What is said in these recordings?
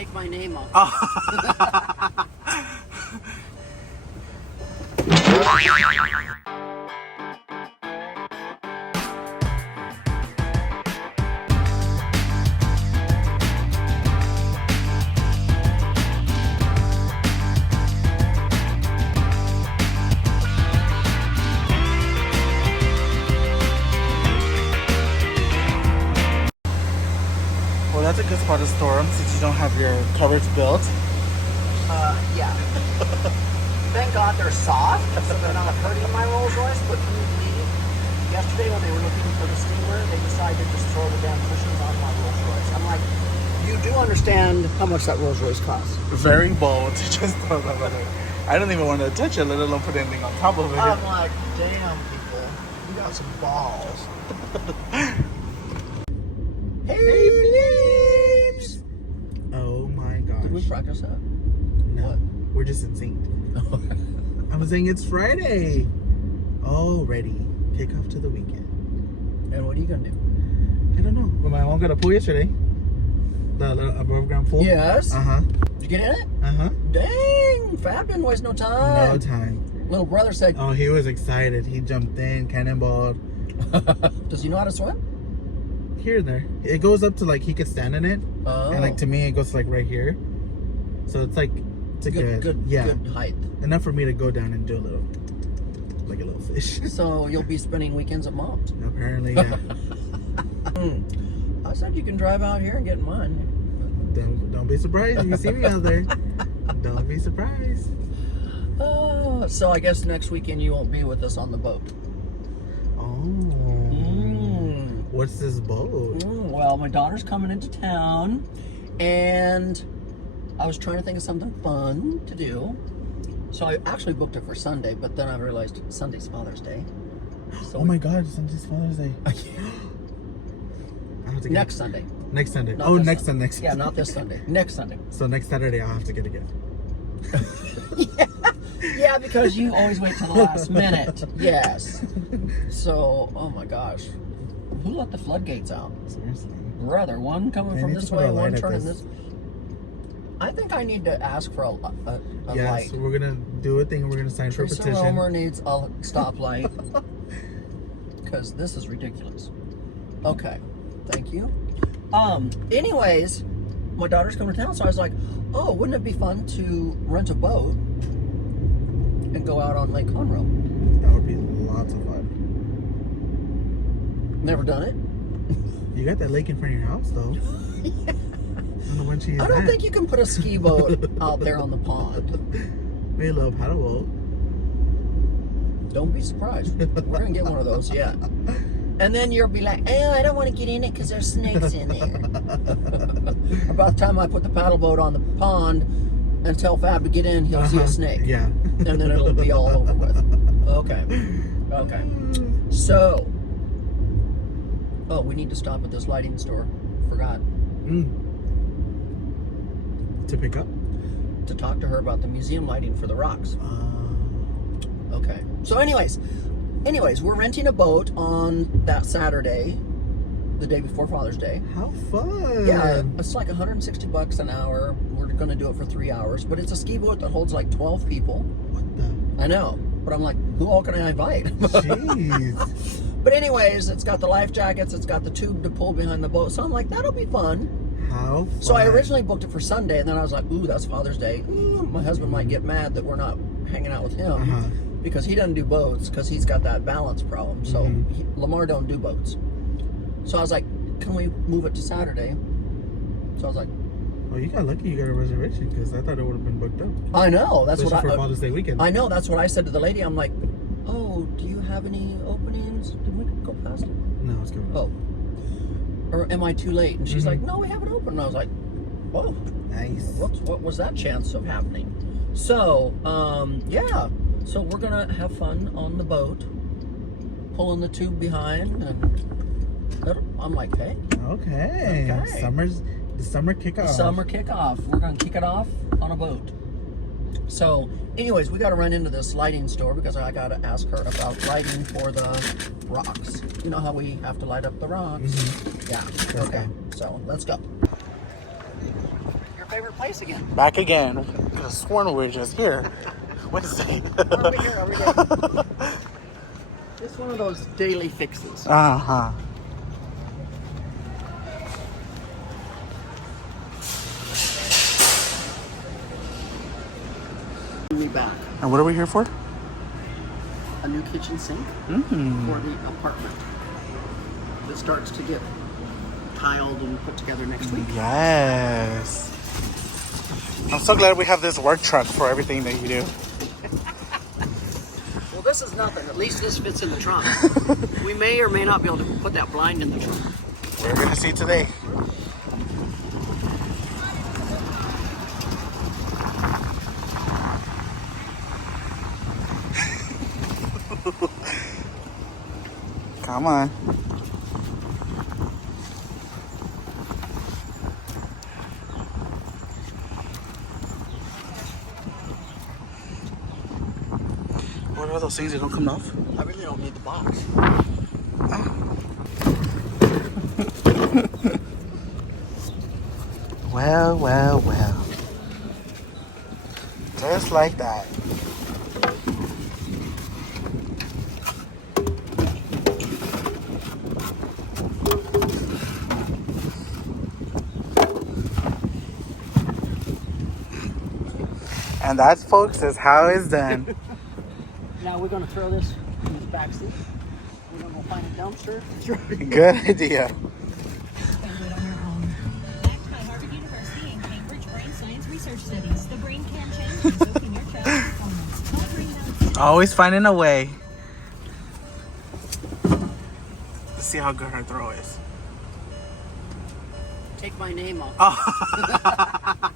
take my name off. Oh. Well, that's a good spot to store them since you don't have your cupboards built. Yeah. Thank God they're soft, so they're not hurting my Rolls Royce. But yesterday when they were looking for the steamer, they decided to just throw the damn cushions on my Rolls Royce. I'm like, you do understand how much that Rolls Royce costs? Very bold to just throw that on there. I don't even want to touch it, let alone put anything on top of it. I'm like, damn, people, you got some balls. Hey, peeps! Oh my gosh. Did we practice that? No, What? we're just in sync. I'm saying it's Friday. Already. Kickoff to the weekend. And what are you gonna do? I don't know. Well, my mom got a pool yesterday. The above ground pool. Yes. Uh-huh. Did you get in it? Uh-huh. Dang, Fab didn't waste no time. No time. Little brother said, Oh, he was excited. He jumped in, cannonballed. does he know how to swim? Here and there. It goes up to like he could stand in it. Oh. And like to me it goes like right here. So it's like it's a good height. enough for me to go down and do a little like a little fish. So you'll be spending weekends at Mom's. Apparently, yeah. I said you can drive out here and get in mine. Don't be surprised if you see me out there. Don't be surprised. So I guess next weekend you won't be with us on the boat. Oh. What's this boat? Well, my daughter's coming into town, and I was trying to think of something fun to do. So I actually booked it for Sunday, but then I realized Sunday's Father's Day. So Oh my God! Sunday's Father's Day. I have to get next Sunday. Next Sunday. Not Oh, this next Sunday. Sunday. Yeah, not this Sunday. Next Sunday. So next Saturday I'll have to get a gift. Yeah, because you always wait till the last minute. Yes. So, oh my gosh. Who let the floodgates out? Seriously. Brother, one coming They from need this to put way, a light one at turning this. this. I think I need to ask for a Yeah, light. so we're gonna do a thing. We're gonna sign for a Teresa petition. Romer needs a stoplight. Because this is ridiculous. Okay. Thank you. Anyways, my daughter's coming to town, so I was like, oh, wouldn't it be fun to rent a boat and go out on Lake Conroe? That would be lots of fun. Never done it? You got that lake in front of your house, though. Yeah. I don't know when she is I don't that. think you can put a ski boat out there on the pond. Maybe a little paddle boat. Don't be surprised. We're going to get one of those, yeah. And then you'll be like, oh, I don't want to get in it because there's snakes in there. About the time I put the paddle boat on the pond and tell Fab to get in, he'll see a snake. Yeah. And then it'll be all over with. Okay. Okay. So, oh, we need to stop at this lighting store. Forgot. To pick up? To talk to her about the museum lighting for the rocks. Okay. So anyways, we're renting a boat on that Saturday, the day before Father's Day. How fun! Yeah, it's like $160 an hour. We're gonna do it for 3 hours, but it's a ski boat that holds like 12 people. What the? I know, but I'm like, who all can I invite? Jeez. But anyways, it's got the life jackets, it's got the tube to pull behind the boat, so I'm like, that'll be fun. How fun. So I originally booked it for Sunday, and then I was like, ooh, that's Father's Day. Ooh, my husband might get mad that we're not hanging out with him because he doesn't do boats because he's got that balance problem. So Lamar don't do boats. So I was like, can we move it to Saturday? So I was like, Oh, you got lucky you got a reservation because I thought it would have been booked up. I know. That's Especially what for Father's Day weekend. I know. That's what I said to the lady. I'm like, oh, do you have any openings? Did we go past it? No, it's coming. Oh. Or am I too late? And she's like, no, we have it open. And I was like, oh, Nice. what was that chance of happening? So, yeah. So we're going to have fun on the boat, pulling the tube behind. And I'm like, hey. Okay. Okay. The summer kickoff. Summer kickoff. We're going to kick it off on a boat. So, anyways, we got to run into this lighting store because I got to ask her about lighting for the rocks. You know how we have to light up the rocks? Yeah. Okay. So, let's go. Your favorite place again. Back again. I could have sworn we were just here Wednesday. We're here every day. It's one of those daily fixes. Uh-huh. Me back. And what are we here for? A new kitchen sink Mm. for the apartment that starts to get tiled and put together next week. Yes. I'm so glad we have this work truck for everything that you do. Well, this is nothing. At least this fits in the trunk. We may or may not be able to put that blind in the trunk. We're gonna see today. Come on. What are those things that don't come off? I really don't need the box. Well, well, well. Just like that. And that, folks, is how it's done. Now we're going to throw this in this back seat. We're going to go find a dumpster. Good idea. Spend it on your own. Backed by Harvard University and Cambridge Brain Science Research Studies, the brain can change and so can your child's performance. Call Green Mountain. Always finding a way. Let's see how good her throw is. Take my name off. Oh.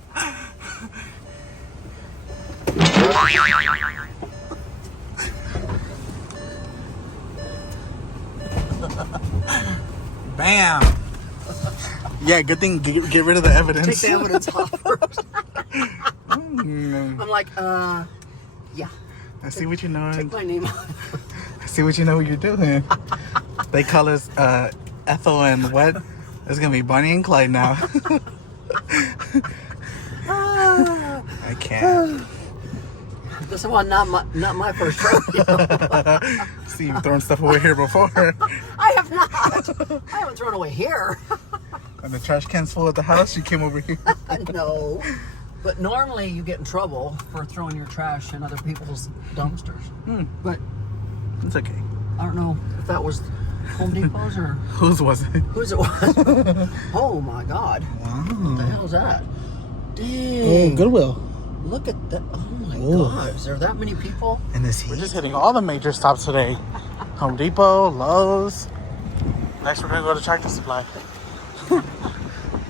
Bam. Yeah, good thing get rid of the evidence. Take the evidence off first. Mm, I'm like, yeah. I see what you know. Take my name off. I see what you know what you're doing. They call us Ethel and what? It's gonna be Bonnie and Clyde now. I can't. This one, not my first rodeo. See, you've thrown stuff away here before. I have not. I haven't thrown away here. And the trash can's full at the house, you came over here. No. But normally you get in trouble for throwing your trash in other people's dumpsters. But It's okay. I don't know if that was Home Depot's or Whose was it? whose it was. Oh my God. Wow. What the hell's that? Dang. Oh, Goodwill. Look at that. Oh my Oh. God. Is there that many people? And this heat. We're just hitting all the major stops today. Home Depot, Lowe's. Next we're gonna go to Tractor Supply. I don't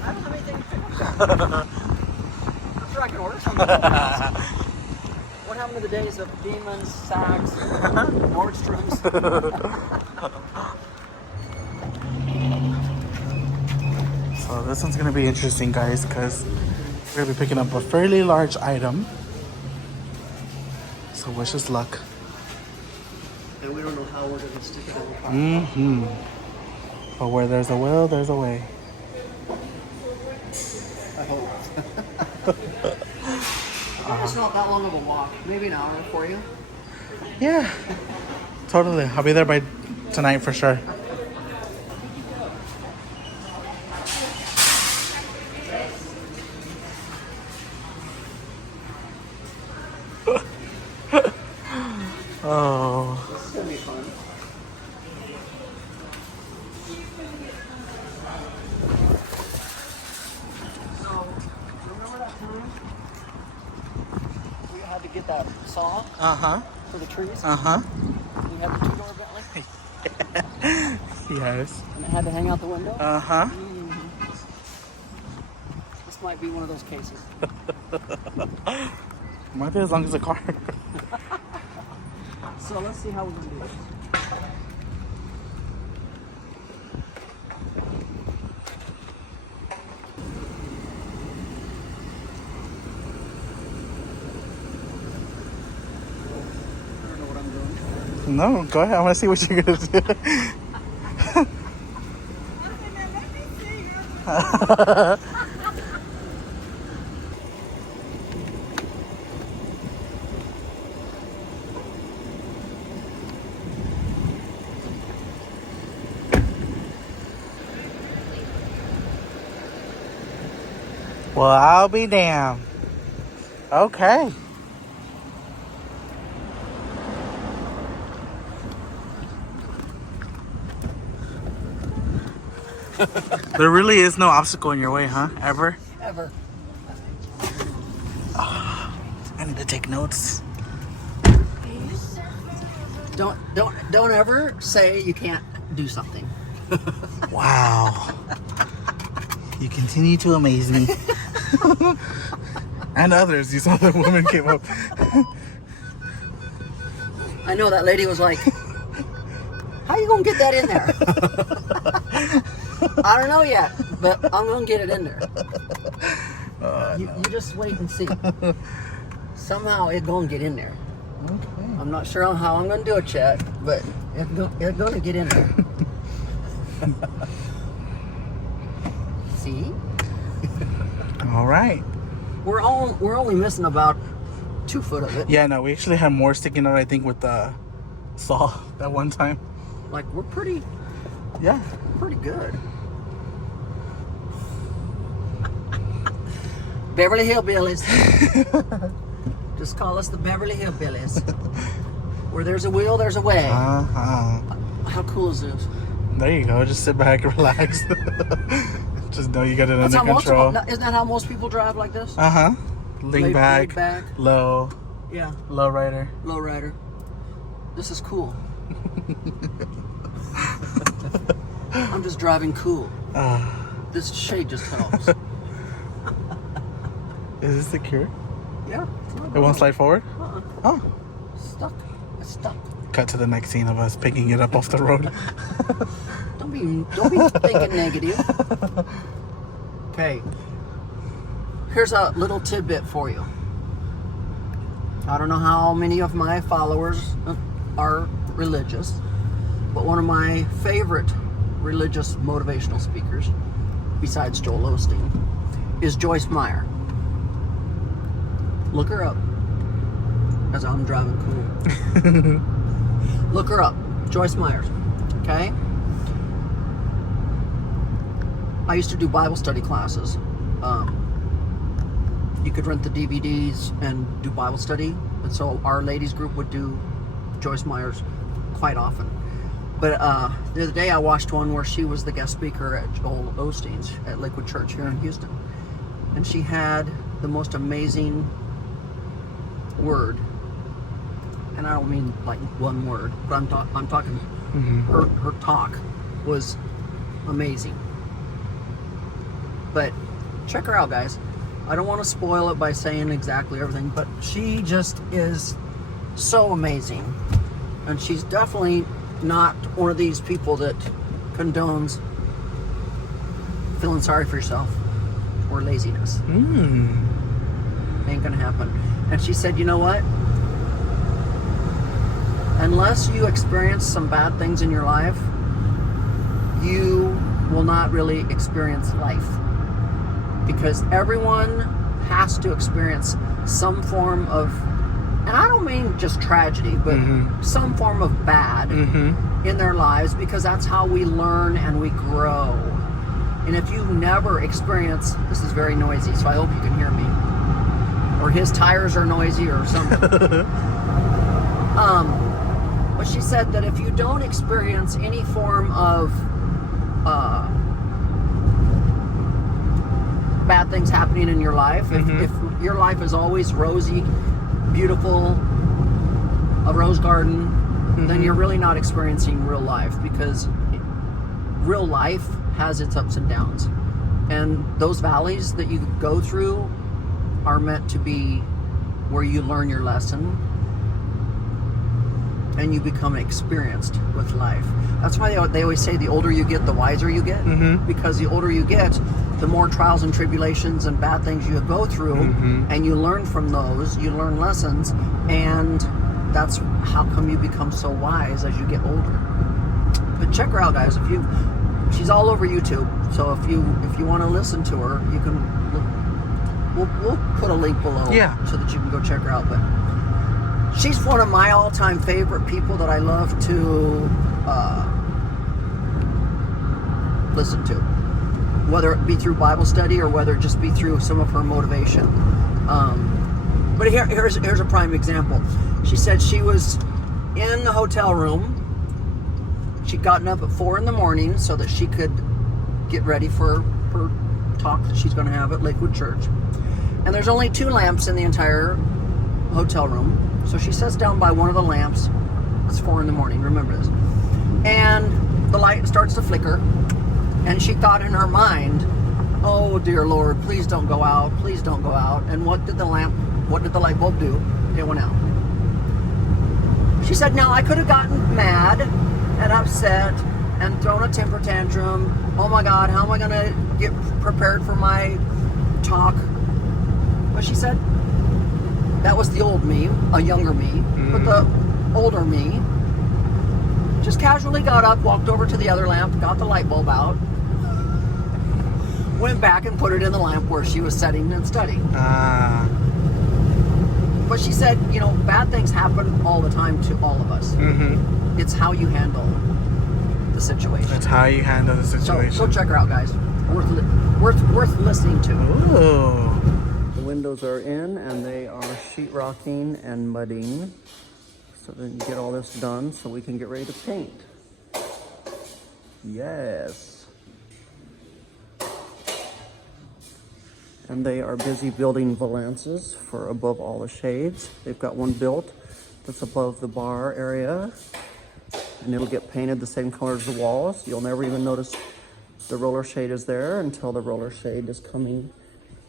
have anything to pick up. I'm sure I can order something. What happened to the days of Demons, Saks, Nordstrom's? So this one's gonna be interesting, guys, because we're gonna be picking up a fairly large item. So wish us luck. And we don't know how we're going to stick it in the car. Mm-hmm. But where there's a will, there's a way. I hope. It's not that long of a walk. Maybe an hour for you. Yeah, totally. I'll be there by tonight for sure. Oh. This is going to be fun. So, remember that time we had to get that saw Uh-huh. for the trees? Uh-huh. We had the two-door Bentley, Yes. and it had to hang out the window. Uh-huh. This might be one of those cases. Might be as long as a car. So let's see how we're going to do this. I don't know what I'm doing. No, go ahead. I want to see what you're gonna do. Well, I'll be damned. Okay. There really is no obstacle in your way, huh? Ever? Ever. I need to take notes. Don't ever say you can't do something. Wow. You continue to amaze me. And others. You saw that woman came up. I know that lady was like, how you gonna get that in there? I don't know yet, but I'm gonna get it in there. You just wait and see. Somehow it's gonna get in there. Okay. I'm not sure on how I'm gonna do it yet, but it's gonna get in there. See? All right. We're only missing about 2 foot of it. Yeah, no, we actually had more sticking out, I think, with the saw that one time. Like we're pretty Yeah. good. Beverly Hillbillies. Just call us the Beverly Hillbillies. Where there's a will, there's a way. Uh-huh. How cool is this? There you go. Just sit back and relax. Just know you got it That's under how control. isn't that how most people drive like this? Uh-huh. Lean back, laid back. low, Yeah, low rider. low rider. This is cool. I'm just driving cool. This shade just helps. Is this secure? Yeah. It won't slide forward? Uh-uh. Oh. Stuck. It's stuck. Cut to the next scene of us picking it up off the road. Don't be thinking negative. Okay. Here's a little tidbit for you. I don't know how many of my followers are religious, but one of my favorite religious motivational speakers, besides Joel Osteen, is Joyce Meyer. Look her up as I'm driving cool. Look her up, Joyce Myers. Okay? I used to do Bible study classes. You could rent the DVDs and do Bible study, and so our ladies group would do Joyce Myers quite often. But the other day I watched one where she was the guest speaker at Joel Osteen's at Lakewood Church here in Houston, and she had the most amazing word, and I don't mean like one word, but I'm talking. Her talk was amazing. But check her out, guys. I don't want to spoil it by saying exactly everything, but she just is so amazing, and she's definitely not one of these people that condones feeling sorry for yourself or laziness. Ain't gonna happen. And she said, you know what? Unless you experience some bad things in your life, you will not really experience life. Because everyone has to experience some form of, and I don't mean just tragedy, but some form of bad in their lives, because that's how we learn and we grow. And if you never experience, this is very noisy, so I hope you can hear me. Or his tires are noisy or something. But she said that if you don't experience any form of bad things happening in your life, if your life is always rosy, beautiful, a rose garden, then you're really not experiencing real life, because real life has its ups and downs. And those valleys that you go through are meant to be where you learn your lesson and you become experienced with life. That's why they always say the older you get, the wiser you get. Because the older you get, the more trials and tribulations and bad things you go through, and you learn from those, you learn lessons, and that's how come you become so wise as you get older. But check her out, guys. She's all over YouTube, so if you want to listen to her, you can we'll put a link below, so that you can go check her out. But she's one of my all-time favorite people that I love to listen to. whether it be through Bible study or whether it just be through some of her motivation. But here's a prime example. She said she was in the hotel room. She'd gotten up at 4 in the morning so that she could get ready for her talk that she's going to have at Lakewood Church. And there's only 2 lamps in the entire hotel room. So she sits down by one of the lamps. It's 4 in the morning, remember this. And the light starts to flicker. And she thought in her mind, oh dear Lord, please don't go out, please don't go out. And what did the light bulb do? It went out. She said, now I could have gotten mad and upset and thrown a temper tantrum. Oh my God, how am I gonna get prepared for my talk? But she said, that was the old me, a younger me, but the older me just casually got up, walked over to the other lamp, got the light bulb out, went back and put it in the lamp where she was sitting and studying. But she said, you know, bad things happen all the time to all of us. It's how you handle the situation. That's how you handle the situation. So go check her out, guys. Worth listening to. Ooh. The windows are in and they are sheetrocking and mudding. So then you get all this done so we can get ready to paint. Yes. And they are busy building valances for above all the shades. They've got one built that's above the bar area. And it'll get painted the same color as the walls. You'll never even notice the roller shade is there until the roller shade is coming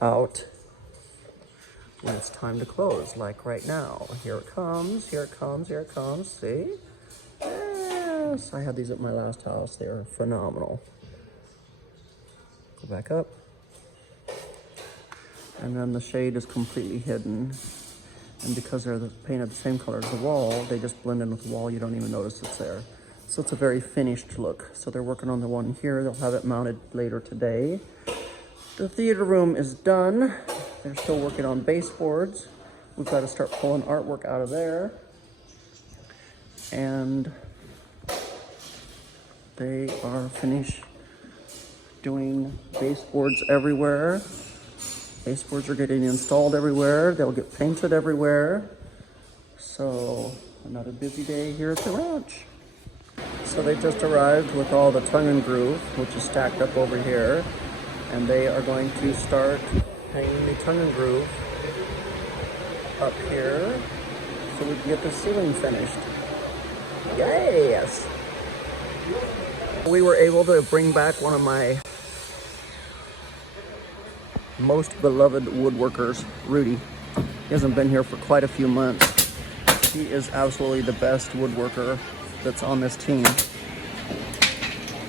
out when it's time to close, like right now. Here it comes, here it comes, here it comes. See? Yes, I had these at my last house. They are phenomenal. Go back up. And then the shade is completely hidden. And because they're painted the same color as the wall, they just blend in with the wall. You don't even notice it's there. So it's a very finished look. So they're working on the one here. They'll have it mounted later today. The theater room is done. They're still working on baseboards. We've got to start pulling artwork out of there. And they are finished doing baseboards everywhere. Baseboards are getting installed everywhere. They'll get painted everywhere. So another busy day here at the ranch. So they just arrived with all the tongue and groove, which is stacked up over here. And they are going to start hanging the tongue and groove up here so we can get the ceiling finished. Yes! We were able to bring back one of my most beloved woodworkers, Rudy. He hasn't been here for quite a few months. He is absolutely the best woodworker that's on this team.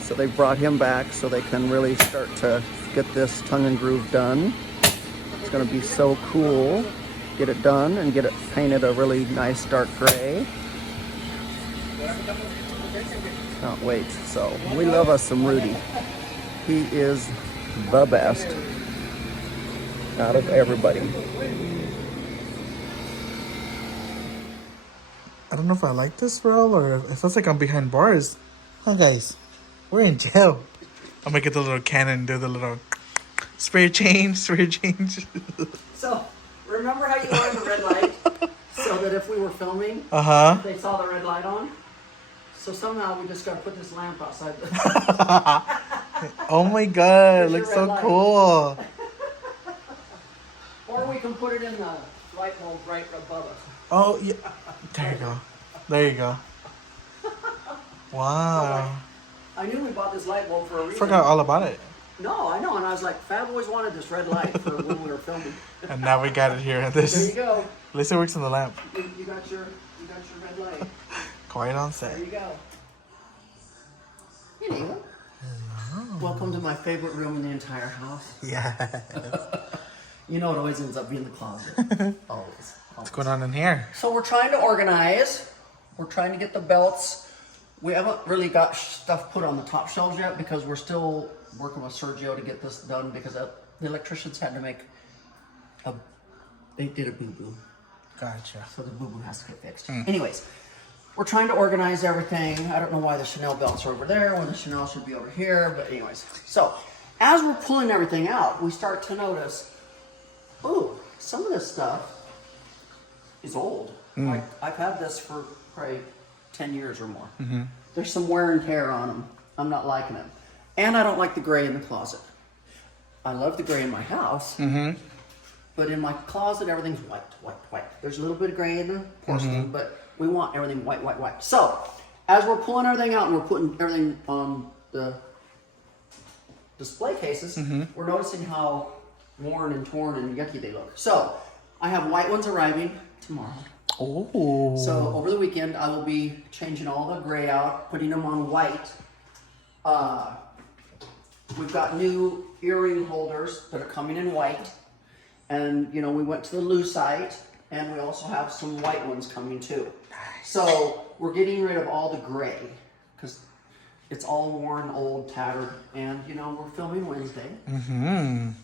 So they brought him back so they can really start to get this tongue and groove done. It's gonna be so cool. Get it done and get it painted a really nice dark gray. Can't wait. So we love us some Rudy. He is the best out of everybody. I don't know if I like this role or it feels like I'm behind bars. Oh, guys, we're in jail. I'm gonna get the little cannon and do the little spray change. So, remember how you wanted the red light? So that if we were filming, they saw the red light on? So somehow we just gotta put this lamp outside the... Oh my god, it Here's looks your so red light. cool. Or we can put it in the light bulb right above us. Oh, yeah. There you go. There you go. Wow. I knew we bought this light bulb for a reason. Forgot all about it. No, I know, and I was like, Fab always wanted this red light for when we were filming. And now we got it here. There you This go. at least it works in the lamp. You got your red light. Quiet on There set. you go. Hello. Welcome to my favorite room in the entire house. Yeah. You know, it always ends up being the closet. Always. What's going on in here? So we're trying to organize. We're trying to get the belts. We haven't really got stuff put on the top shelves yet because we're still working with Sergio to get this done because the electricians had to make they did a boo-boo. Gotcha. So the boo-boo has to get fixed. Anyways, we're trying to organize everything. I don't know why the Chanel belts are over there when the Chanel should be over here, but anyways. So as we're pulling everything out, we start to notice, oh, some of this stuff is old. Like, I've had this for probably 10 years or more. There's some wear and tear on them. I'm not liking them. And I don't like the gray in the closet. I love the gray in my house, but in my closet, everything's white, white, white. There's a little bit of gray in the porcelain, but we want everything white, white, white. So, as we're pulling everything out and we're putting everything on the display cases, we're noticing how worn and torn and yucky they look. So, I have white ones arriving tomorrow. Oh. So, over the weekend, I will be changing all the gray out, putting them on white. We've got new earring holders that are coming in white. And, you know, we went to the lucite, and we also have some white ones coming too. Nice. So, we're getting rid of all the gray, because it's all worn, old, tattered, and, you know, we're filming Wednesday. Am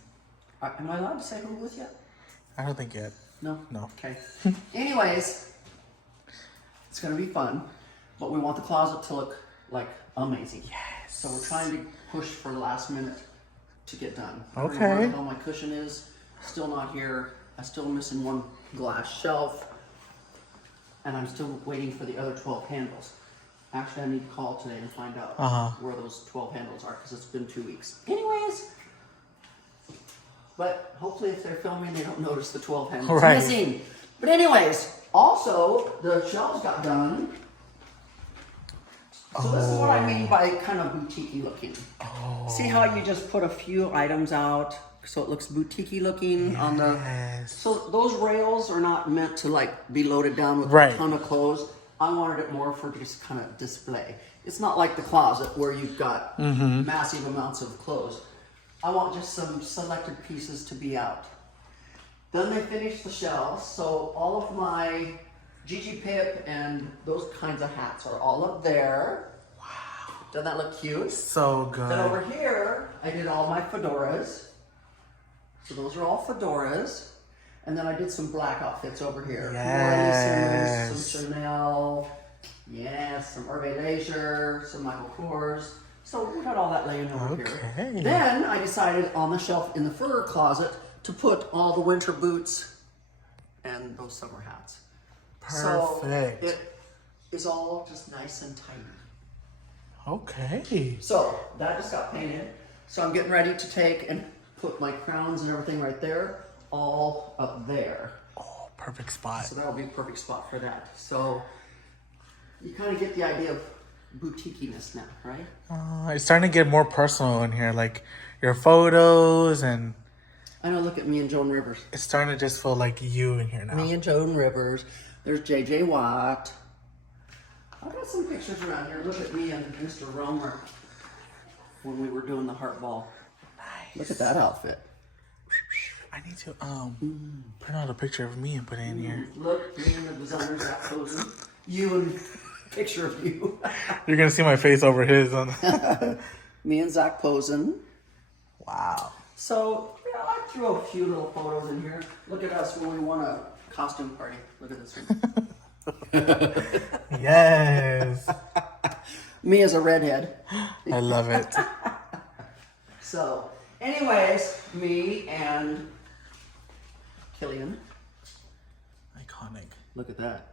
I allowed to say who with yet? I don't think yet. No? No. Okay. Anyways, it's going to be fun, but we want the closet to look, like, amazing. Yes. So we're trying to push for the last minute to get done. Okay. I don't know where the hell my cushion is. Still not here. I'm still missing one glass shelf. And I'm still waiting for the other 12 handles. Actually, I need to call today and find out where those 12 handles are, because it's been 2 weeks. Anyways, but hopefully if they're filming, they don't notice the 12 handles missing. But anyways, also, the shelves got done. So this is what I mean by kind of boutique-y looking. See how you just put a few items out so it looks boutique-y looking on the... So those rails are not meant to like be loaded down with a ton of clothes. I wanted it more for just kind of display. It's not like the closet where you've got massive amounts of clothes. I want just some selected pieces to be out. Then they finished the shelves, so all of my Gigi Pip and those kinds of hats are all up there. Wow. Doesn't that look cute? So good. Then over here, I did all my fedoras. So those are all fedoras. And then I did some black outfits over here. Yes. Some Chanel. Yes, some Hervé Leisure, some Michael Kors. So we got all that laying over here. Then I decided on the shelf in the fur closet to put all the winter boots and those summer hats. Perfect. So it is all just nice and tidy. Okay. So that just got painted. So I'm getting ready to take and put my crowns and everything right there, all up there. Oh, perfect spot. So that'll be a perfect spot for that. So you kind of get the idea of boutique-iness now, right? It's starting to get more personal in here, like your photos, and I know, look at me and Joan Rivers. it's starting to just feel like you in here now. Me and Joan Rivers. There's JJ Watt. I've got some pictures around here. Look at me and Mr. Romer when we were doing the heart ball. Nice. Look at that outfit. I need to print out a picture of me and put it in here. Look, me and the designer Zach posing. You and picture of you. You're gonna see my face over his on. Me and Zach posing. Wow. So, you know, I threw a few little photos in here. Look at us when we won a costume party. Look at this one. Yes. Me as a redhead. I love it. So, anyways, me and Killian. Iconic. Look at that.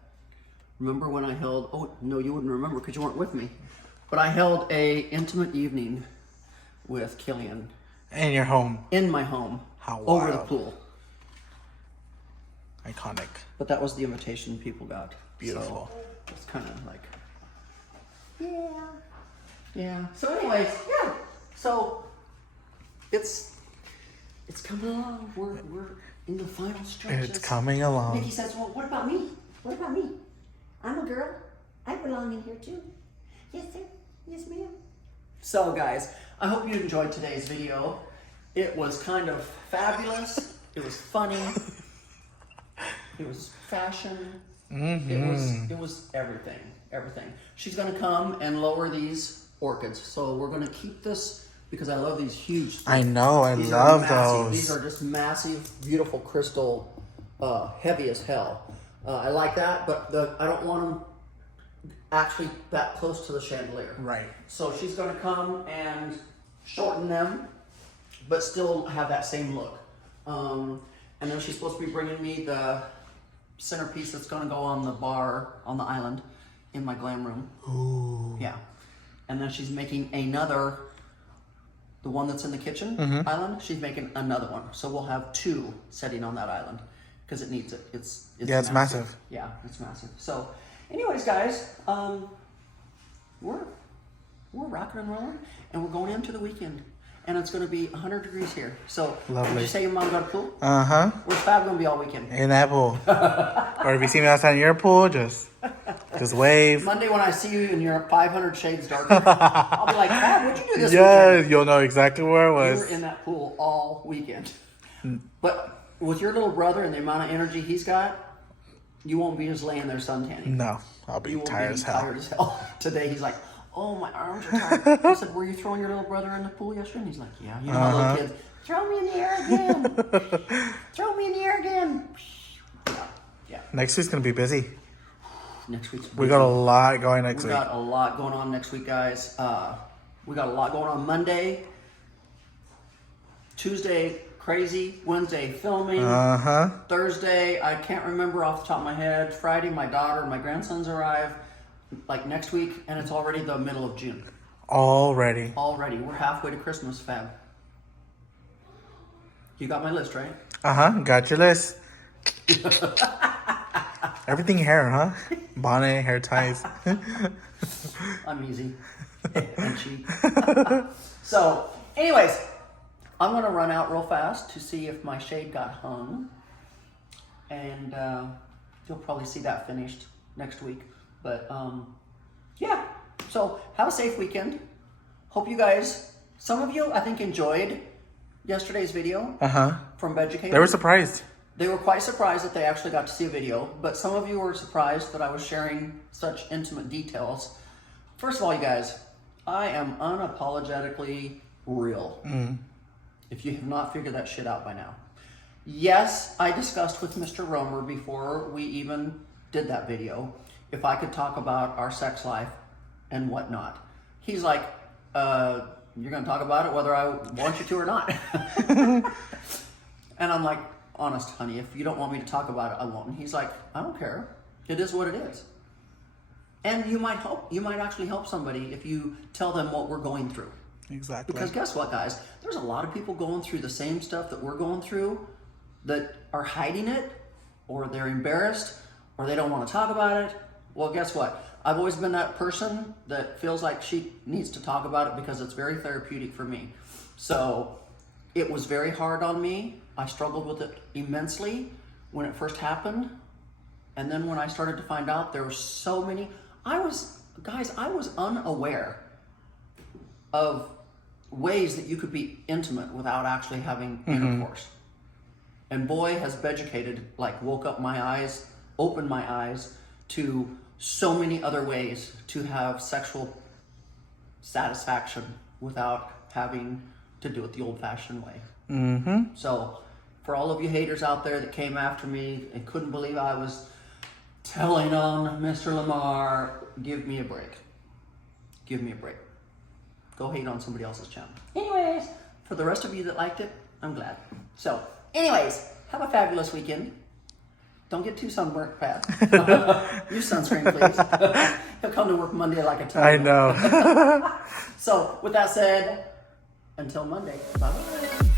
Remember when I held, oh, no, you wouldn't remember because you weren't with me. But I held a intimate evening with Killian. In your home. In my home. How over the wild. pool. Iconic. But that was the invitation people got. Beautiful. So it's kind of like, yeah. Yeah. So anyways, yeah. So it's coming along. We're in the final stretches. It's coming along. Nikki says, well, what about me? What about me? I'm a girl. I belong in here too. Yes, sir. Yes, ma'am. So, guys, I hope you enjoyed today's video. It was kind of fabulous. It was funny. It was fashion. It was everything. Everything. She's going to come and lower these orchids. So we're going to keep this because I love these huge things. I know. I These love are massive. those. These are just massive, beautiful crystal, heavy as hell. I like that, but I don't want them actually that close to the chandelier. Right. So she's going to come and shorten them but still have that same look. And then she's supposed to be bringing me the centerpiece that's going to go on the bar on the island in my glam room. Ooh. Yeah. And then she's making another, the one that's in the kitchen island, she's making another one. So we'll have 2 sitting on that island because it needs it. It's massive. Yeah, it's massive. So anyways, guys, we're rocking and rolling, and we're going into the weekend. And it's going to be 100 degrees here. So, Lovely. Did you say your mom got a pool? Uh-huh. Where's Fab going to be all weekend? In that pool. Or if you see me outside in your pool, just wave. Monday when I see you and you're 500 shades darker, I'll be like, Fab, what'd you do this Yes, weekend? you'll know exactly where I You was. were in that pool all weekend. But with your little brother and the amount of energy he's got, you won't be just laying there suntanning. No, I'll be You won't tired be as hell. tired as hell. Today he's like, oh, my arms are tired. I said, were you throwing your little brother in the pool yesterday? And he's like, yeah. You know how little kids, throw me in the air again. Throw me in the air again. Yeah. Next week's going to be busy. Next week's We got a lot going next We week. got a lot going on next week, guys. We got a lot going on Monday. Tuesday, crazy. Wednesday, filming. Uh-huh. Thursday, I can't remember off the top of my head. Friday, my daughter and my grandsons arrive. Like next week, and it's already the middle of June. Already. We're halfway to Christmas, Fab. You got my list, right? Uh-huh. Got your list. Everything hair, huh? Bonnet, hair ties. I'm easy. And cheap. So, anyways, I'm going to run out real fast to see if my shade got hung. And you'll probably see that finished next week. But, yeah. So, have a safe weekend. Hope you guys, some of you, I think, enjoyed yesterday's video Uh-huh. from Beducated. They were surprised. They were quite surprised that they actually got to see a video, but some of you were surprised that I was sharing such intimate details. First of all, you guys, I am unapologetically real. If you have not figured that shit out by now. Yes, I discussed with Mr. Romer before we even did that video if I could talk about our sex life and whatnot. He's like, you're going to talk about it whether I want you to or not. And I'm like, honest, honey, if you don't want me to talk about it, I won't. And he's like, I don't care. It is what it is. And you might actually help somebody if you tell them what we're going through. Exactly. Because guess what, guys? There's a lot of people going through the same stuff that we're going through that are hiding it, or they're embarrassed, or they don't want to talk about it. Well, guess what? I've always been that person that feels like she needs to talk about it because it's very therapeutic for me. So it was very hard on me. I struggled with it immensely when it first happened. And then when I started to find out there were so many, I was unaware of ways that you could be intimate without actually having intercourse. And boy, has Beducated woke up my eyes, opened my eyes to so many other ways to have sexual satisfaction without having to do it the old-fashioned way. So for all of you haters out there that came after me and couldn't believe I was telling on Mr. Lamar, give me a break. Give me a break. Go hate on somebody else's channel. Anyways, for the rest of you that liked it, I'm glad. So, anyways, have a fabulous weekend. Don't get too sunburnt, Pat. Use sunscreen, please. He'll come to work Monday like a ton. I know. So, with that said, until Monday, bye-bye.